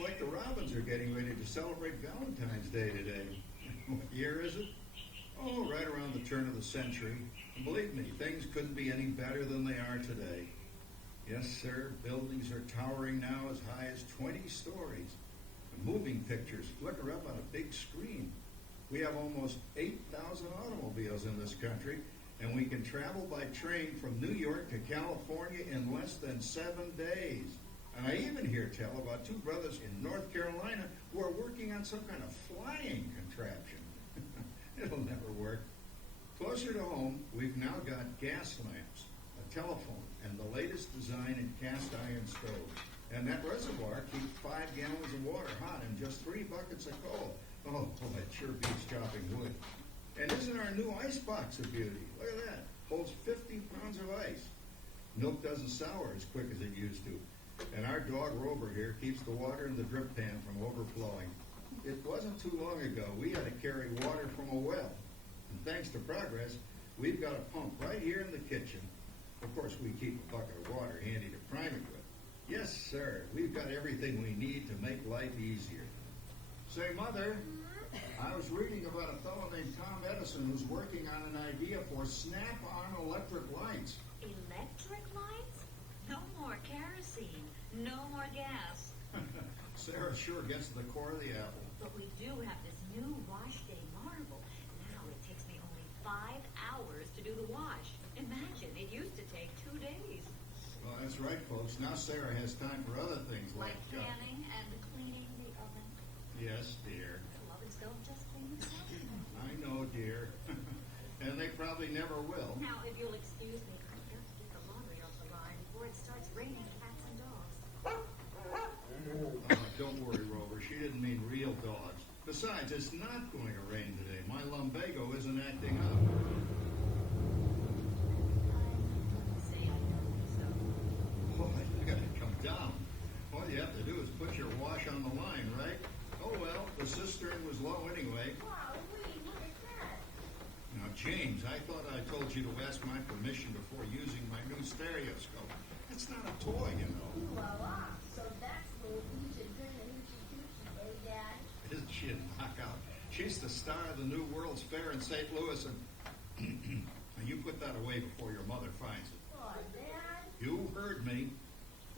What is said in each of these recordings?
like the Robins are getting ready to celebrate Valentine's Day today. What year is it? Oh, right around the turn of the century. And believe me, things couldn't be any better than they are today. Yes, sir, buildings are towering now as high as 20 stories. And moving pictures flicker up on a big screen. We have almost 8,000 automobiles in this country, and we can travel by train from New York to California in less than 7 days. And I even hear tell about two brothers in North Carolina who are working on some kind of flying contraption. It'll never work. Closer to home, we've now got gas lamps, a telephone, and the latest design in cast iron stoves. And that reservoir keeps 5 gallons of water hot and just 3 buckets of coal. Oh, it sure beats chopping wood. And isn't our new ice box a beauty? Look at that. Holds 50 pounds of ice. Milk doesn't sour as quick as it used to. And our dog Rover here keeps the water in the drip pan from overflowing. It wasn't too long ago we had to carry water from a well. And thanks to progress, we've got a pump right here in the kitchen. Of course, we keep a bucket of water handy to prime it with. Yes, sir, we've got everything we need to make life easier. Say, Mother, I was reading about a fellow named Tom Edison who's working on an idea for snap-on electric lights. Electric lights? No more kerosene. No more gas. Sarah sure gets to the core of the apple. But we do have this new wash day marvel. Now it takes me only 5 hours to do the wash. Imagine, it used to take 2 days. Well, that's right, folks. Now Sarah has time for other things Like canning and cleaning the oven. Yes, dear. The ovens don't just clean themselves. I know, dear. And they probably never will. Now, if you'll excuse me, I've got to get the laundry off the line before it starts raining cats and dogs. Don't worry, Rover. She didn't mean real dogs. Besides, it's not going to rain today. My lumbago isn't acting up. Boy, you got to come down. All you have to do is put your wash on the line, right? Oh, well, the cistern was low anyway. Wow, wait, look at that. Now, James, I thought I told you to ask my permission before using my new stereoscope. It's not a toy, you know. Ooh la la. So that's where we should bring the hoochie coochie, eh, Dad? Isn't she a knockout? She's the star of the New World's Fair in St. Louis, and now you put that away before your mother finds it. Oh, Dad. You heard me.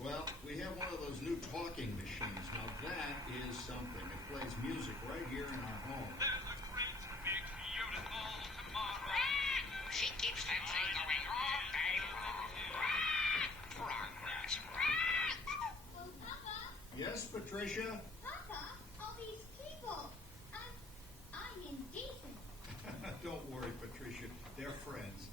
Well, we have one of those new talking machines. Now, that is something. It plays music right here in our home. There's a great, big, beautiful tomorrow. She keeps that thing going all day long. Progress. Well, Papa, Yes, Patricia? Papa, all these people. I'm indecent. Don't worry, Patricia. They're friends.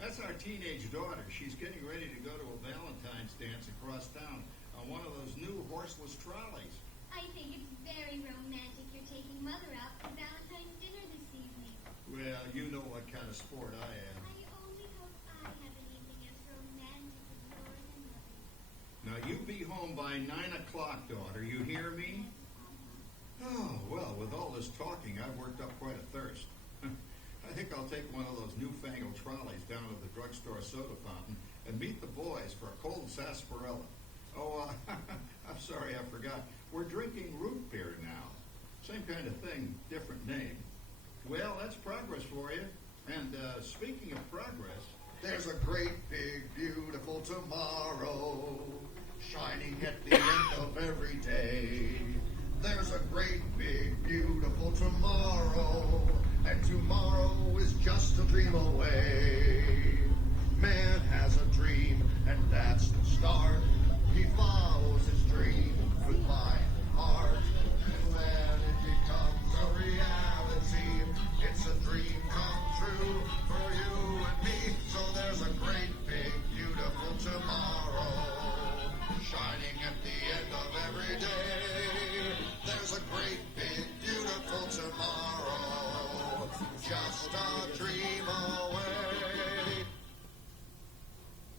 That's our teenage daughter. She's getting ready to go to a Valentine's dance across town on one of those new horseless trolleys. I think it's very romantic you're taking Mother out for Valentine's dinner this evening. Well, you know what kind of sport I am. I only hope I have an evening as romantic as yours and Mother's. Now, you be home by 9 o'clock, daughter. You hear me? Oh, well, with all this talking, I've worked up quite a thirst. I think I'll take one of those newfangled trolleys down to the drugstore soda fountain and meet the boys for a cold sarsaparilla. Oh, I'm sorry, I forgot. We're drinking root beer now. Same kind of thing, different name. Well, that's progress for you. And speaking of progress, There's a great, big, beautiful tomorrow shining at the end of every day. There's a great, big, beautiful tomorrow, and tomorrow is just a dream away. Man has a dream, and that's the start. He follows his dream with my heart, and when it becomes a reality, it's a dream come true for you and me. So there's a great, big, beautiful tomorrow shining at the end of every day. There's a great, big, beautiful tomorrow, just a dream away.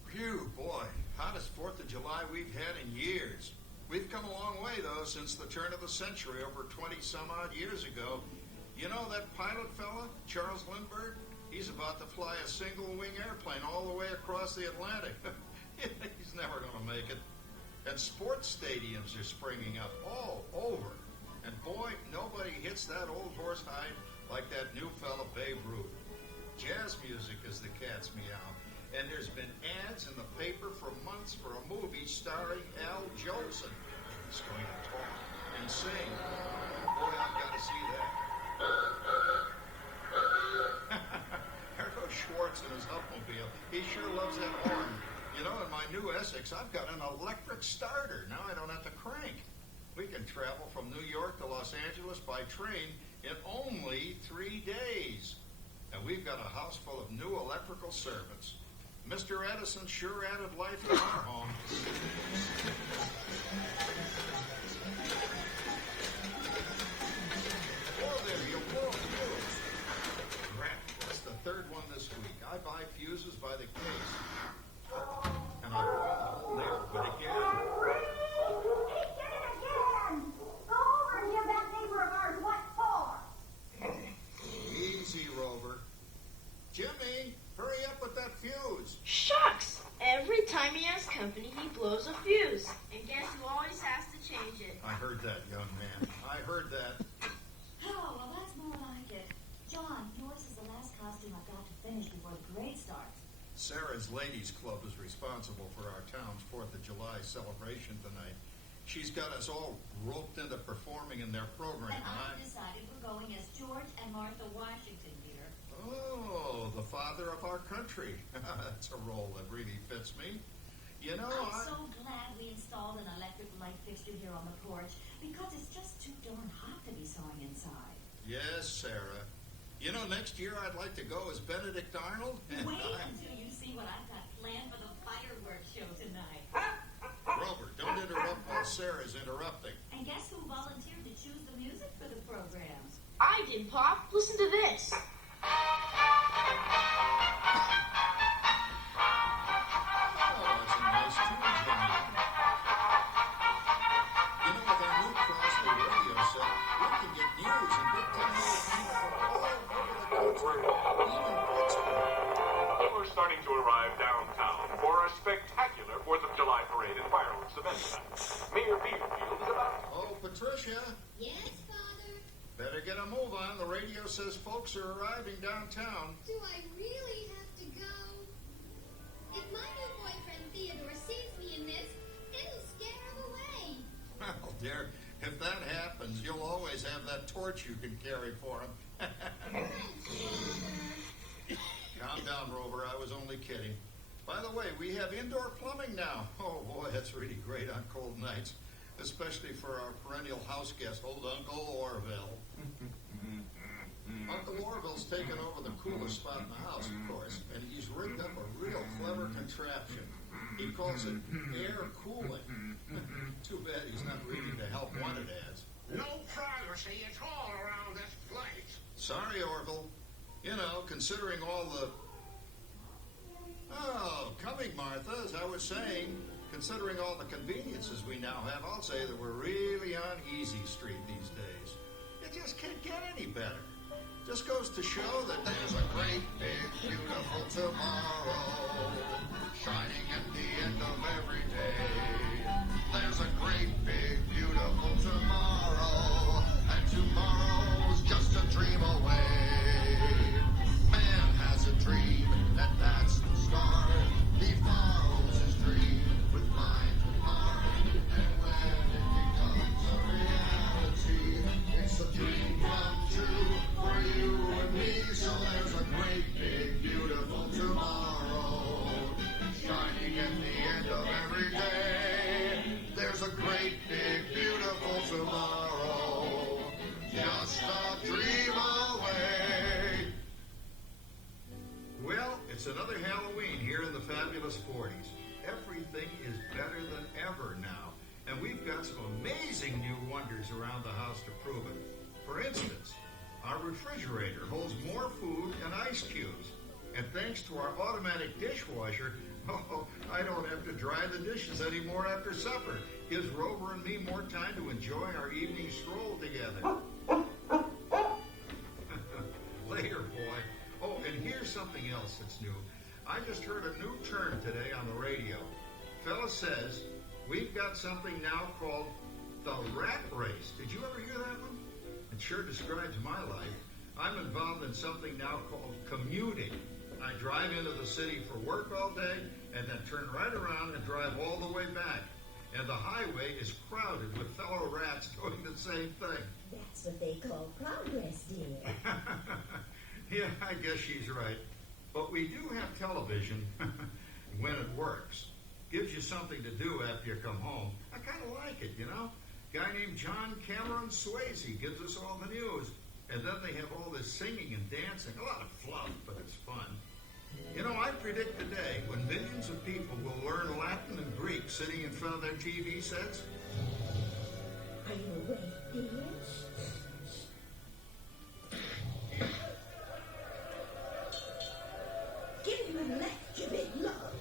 phew, boy, hottest 4th of July we've had in years. We've come a long way, though, since the turn of the century, over 20-some-odd years ago. You know that pilot fella, Charles Lindbergh? He's about to fly a single-wing airplane all the way across the Atlantic. He's never going to make it. And sports stadiums are springing up all over. And boy, nobody hits that old horse hide like that new fella Babe Ruth. Jazz music is the cat's meow. And there's been ads in the paper for months for a movie starring Al Jolson. He's going to talk and sing. Boy, I've got to see that. There goes Schwartz in his Upmobile. He sure loves that horn. You know, in my new Essex, I've got an electric starter. Now I don't have to crank. We can travel from New York to Los Angeles by train in only 3 days. And we've got a house full of new electrical servants. Mr. Edison sure added life to our home. Oh, there you go. Crap, that's the third one this week. I buy fuses by the case. And I blow the whole neighborhood again. He did it again! Go over and give that neighbor of ours what for? Easy, Rover. Jimmy, hurry up with that fuse. Shucks! Every time he has company, he blows a fuse. And guess who always has to change it? I heard that, young man. I heard that. Oh, well, that's more like it. John, yours is the last costume I've got to finish before the parade starts. Sarah's Ladies Club is responsible for our town's 4th of July celebration tonight. She's got us all roped into performing in their program. And I've decided we're going as George and Martha Washington here. Oh, the father of our country. That's a role that really fits me. You know, I'm so glad we installed an electric light fixture here on the porch because it's just too darn hot to be sawing inside. Yes, Sarah. You know, next year I'd like to go as Benedict Arnold. Wait until you see what I've got planned for the fireworks show tonight. Robert, don't interrupt while Sarah's interrupting. And guess who volunteered to choose the music for the programs? I did, Pop. Listen to this. Oh, that's a nice tune, Jimmy. You know, with our new Crossley radio set, we can get news and big-time entertainment from all over the country, even Pittsburgh. We're starting to arrive downtown for a spectacular 4th of July parade and fireworks event tonight. Mayor Beaverfield is about. Oh, Patricia, Yes, Father? better get a move on. The radio says folks are arriving downtown. Do I really have to go? If my new boyfriend Theodore sees me in this, it'll scare him away. Well, dear, if that happens, you'll always have that torch you can carry for him. Calm down, Rover. I was only kidding. By the way, we have indoor plumbing now. Oh, boy, that's really great on cold nights, especially for our perennial house guest, old Uncle Orville. Uncle Orville's taken over the coolest spot in the house, of course, and he's rigged up a real clever contraption. He calls it air cooling. Too bad he's not reading the help wanted ads. No privacy at all around this place. Sorry, Orville. You know, considering all the... Oh, coming, Martha, as I was saying, considering all the conveniences we now have, I'll say that we're really on easy street these days. It just can't get any better. Just goes to show that There's a great, big, beautiful tomorrow shining at the end of every day. There's a great, big, beautiful tomorrow, and tomorrow's just a dream away. Man has a dream, and that's the start. He follows his dream with mind and heart, and when it becomes a reality, it's a dream come true for you and me. So there's a great, big, beautiful tomorrow shining at the end of every day. There's a great, big, beautiful tomorrow, just a dream away. Well, it's another Halloween here in the fabulous 40s. Everything is better than ever now, and we've got some amazing new wonders around the house to prove it. For instance, our refrigerator holds more food and ice cubes, and thanks to our automatic dishwasher, I don't have to dry the dishes anymore after supper. Gives Rover and me more time to enjoy our evening stroll together. Later, boy. Oh, and here's something else that's new. I just heard a new term today on the radio. Fella says, We've got something now called the rat race. Did you ever hear that one? It sure describes my life. I'm involved in something now called commuting. I drive into the city for work all day and then turn right around and drive all the way back. And the highway is crowded with fellow rats doing the same thing. That's what they call progress, dear. Yeah, I guess she's right. But we do have television when it works. Gives you something to do after you come home. I kind of like it, you know? Guy named John Cameron Swayze gives us all the news. And then they have all this singing and dancing. A lot of fluff, but it's fun. You know, I predict today when millions of people will learn Latin and Greek sitting in front of their TV sets. Are you awake, dear? Give me a left, you big love.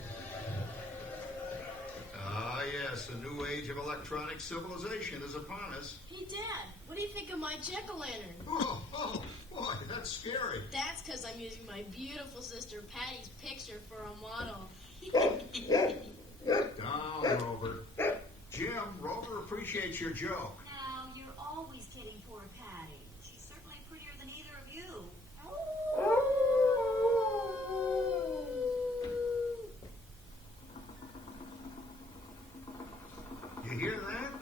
Ah, yes, the new age of electronic civilization is upon us. Hey, Dad, what do you think of my jack-o'-lantern? Oh, boy, that's scary. That's because I'm using my beautiful sister Patty's picture for a model. Down, Rover. Jim, Rover appreciates your joke. Now, you're always kidding poor Patty. She's certainly prettier than either of you. You hear that?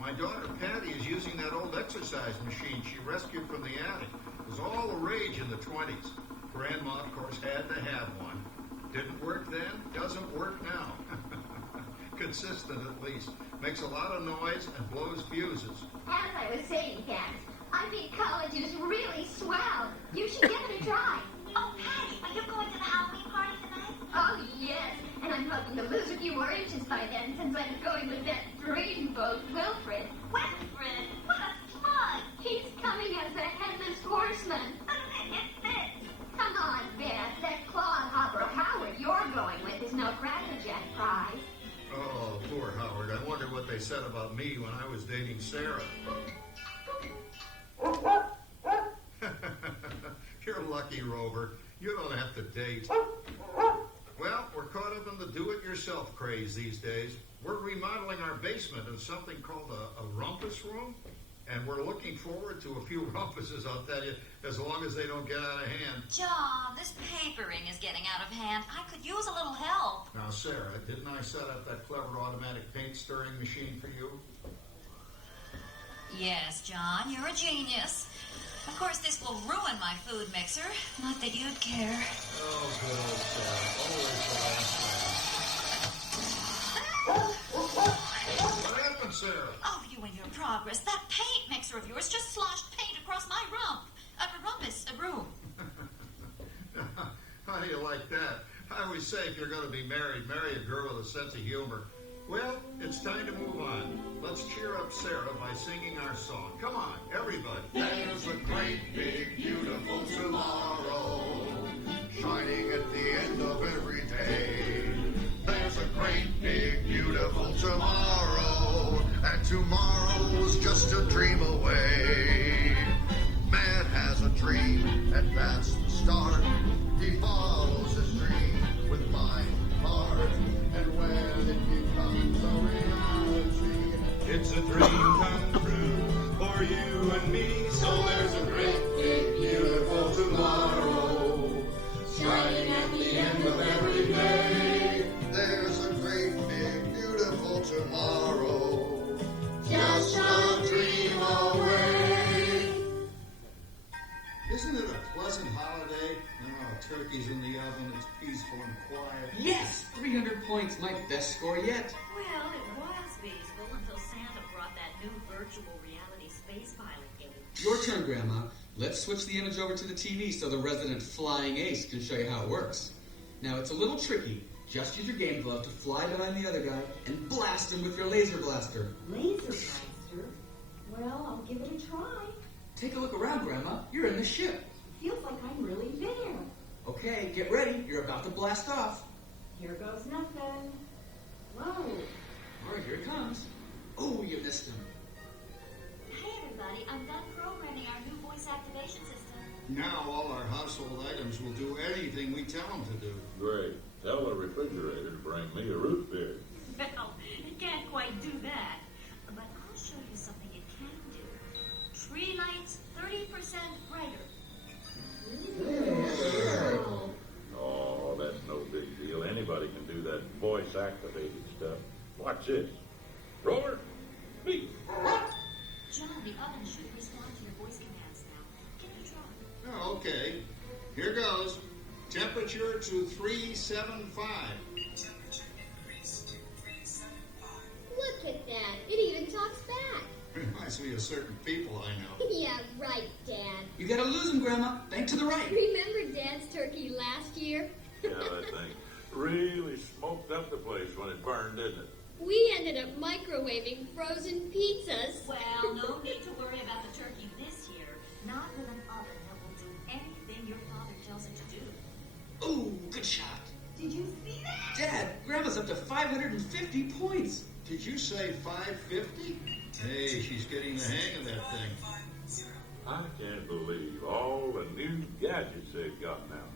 My daughter Patty is using that old exercise machine she rescued from the attic. It was all the rage in the 20s. Grandma, of course, had to have one. Didn't work then, doesn't work now. Consistent, at least. Makes a lot of noise and blows fuses. As I was saying, Cat, I think college is really swell. You should give it a try. Oh, Patty, are you going to the Halloween party tonight? Oh, yes. And I'm hoping to lose a few more inches by then since I'm going with that dreamboat Wilfred. Wilfred, what a smug. He's coming as a headless horseman. It fits. Come on, Beth. That clodhopper Howard you're going with is no Crackerjack prize. Oh, poor Howard. I wonder what they said about me when I was dating Sarah. You're lucky, Rover. You don't have to date. Well, we're caught up in the do-it-yourself craze these days. We're remodeling our basement in something called a rumpus room, and we're looking forward to a few rumpuses, I'll tell you, as long as they don't get out of hand. John, this papering is getting out of hand. I could use a little help. Now, Sarah, didn't I set up that clever automatic paint stirring machine for you? Yes, John, you're a genius. Of course, this will ruin my food mixer. Not that you'd care. Oh, good, Sarah. Always the last. What happened, Sarah? Oh, you and your progress. That paint mixer of yours just sloshed paint across my rump. A room. How do you like that? I always say if you're going to be married, marry a girl with a sense of humor. Well, it's time to move on. Let's cheer up Sarah by singing our song. Come on, everybody. There's a great, big, beautiful tomorrow shining at the end of every day. There's a great, big, beautiful tomorrow, and tomorrow's just a dream away. Man has a dream, and that's the start. He follows his dream with mind and heart, and when it becomes a reality, It's a dream come true for you and me. so there's a great, big, beautiful tomorrow shining at the end of every day. There's a great, big, beautiful tomorrow, just a dream away. Isn't it a pleasant holiday? Oh, turkey's in the oven, it's peaceful and quiet. Yes, 300 points, my best score yet. Well, it was peaceful until Santa brought that new virtual reality space pilot game. Your turn, Grandma. Let's switch the image over to the TV so the resident flying ace can show you how it works. Now, it's a little tricky. Just use your game glove to fly behind the other guy and blast him with your laser blaster. Laser blaster? Well, I'll give it a try. Take a look around, Grandma. You're in the ship. Feels like I'm really there. Okay, get ready. You're about to blast off. Here goes nothing. Whoa. All right, here it comes. Oh, you missed him. Hey, everybody, I'm done programming our new voice activation system. Now all our household items will do anything we tell them to do. Great. Tell the refrigerator to bring me a root beer. Well, it can't Watch this. Roller, beat. John, the oven should respond to your voice commands now. Can you try? Oh, okay. Here goes. Temperature to 375. Look at that. It even talks back. Reminds me of certain people I know. Yeah, right, Dad. You gotta lose him, Grandma. Bank to the right. Remember Dad's turkey last year? Yeah, that thing really smoked up the place when it burned, didn't it? We ended up microwaving frozen pizzas. Well, no need to worry about the turkey this year. Not with an oven that will do anything your father tells it to do. Ooh, good shot. Did you see that? Dad, Grandma's up to 550 points. Did you say 550? Hey, she's getting the hang of that thing. I can't believe all the new gadgets they've got now.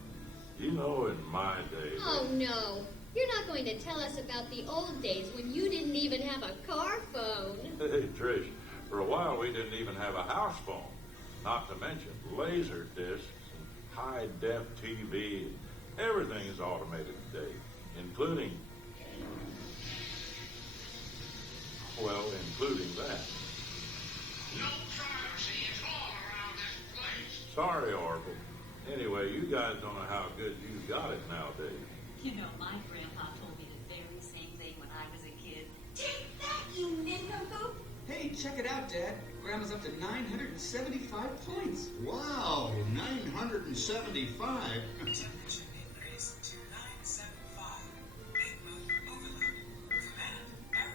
You know, in my day... Oh, no. You're not going to tell us about the old days when you didn't even have a car phone. Hey, Trish, for a while we didn't even have a house phone. Not to mention laser discs and high-def TV. Everything is automated today, including... Well, including that. No privacy at all around this place. Sorry, Oracle. Anyway, you guys don't know how good you got it nowadays. You know, my grandpa told me the very same thing when I was a kid. Take that, you nincompoop! Hey, check it out, Dad. Grandma's up to 975 points. Wow, 975.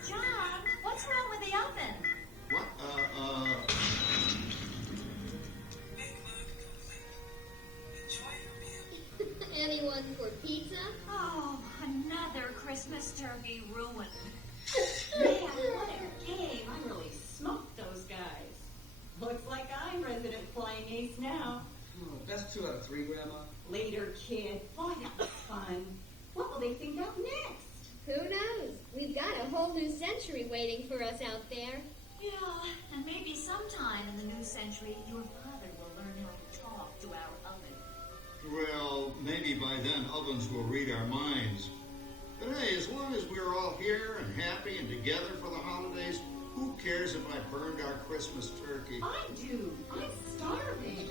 John, what's wrong with the oven? What? Anyone for pizza? Oh, another Christmas turkey ruined. Man, what a game. I really smoked those guys. Looks like I'm Resident Flying Ace now. Oh, best 2 out of 3, Grandma. Later, kid. Boy, that was fun. What will they think up next? Who knows? We've got a whole new century waiting for us out there. Yeah, and maybe sometime in the new century, your father will learn how to talk to our oven. Well, maybe by then ovens will read our minds. But hey, as long as we're all here and happy and together for the holidays, who cares if I burned our Christmas turkey? I do. I'm starving.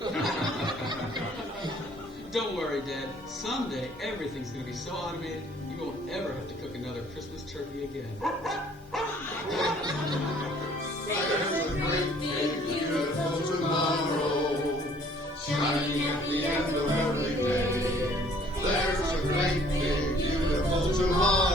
Don't worry, Dad. Someday, everything's going to be so automated, you won't ever have to cook another Christmas turkey again. There's a great big beautiful tomorrow, shining at the end of every day. There's a great big beautiful tomorrow.